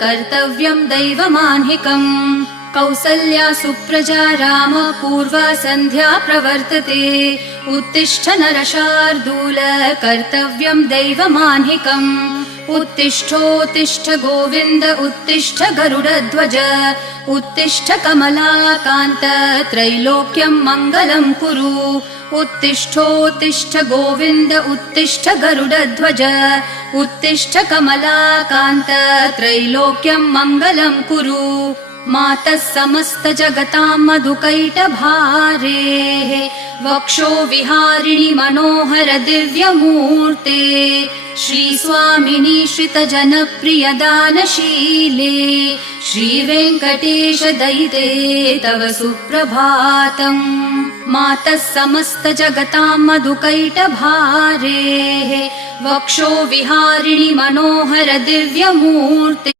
कर्तव्यं दैवमान्हिकम् कौसल्या सुप्रजा राम पूर्वा सन्ध्या प्रवर्तते उत्तिष्ठ नरशार्दूल कर्तव्यं दैवमान्हिकम् उत्तिष्ठोत्तिष्ठ गोविन्द उत्तिष्ठ गरुडध्वज उत्तिष्ठ कमलाकान्त त्रैलोक्यं मङ्गलं कुरु उत्तिष्ठोत्तिष्ठ गोविन्द उत्तिष्ठ गरुडध्वज उत्तिष्ठ कमलाकान्त त्रैलोक्यं मङ्गलं कुरु मातः समस्त जगतां मधुकैटभारेः वक्षो विहारिणि मनोहर दिव्यमूर्ते श्रीस्वामिनि श्रितजनप्रिय दानशीले श्रीवेङ्कटेश दयिते तव सुप्रभातम् मातः समस्त जगतां मधुकैटभारेः वक्षो विहारिणि मनोहर दिव्यमूर्ते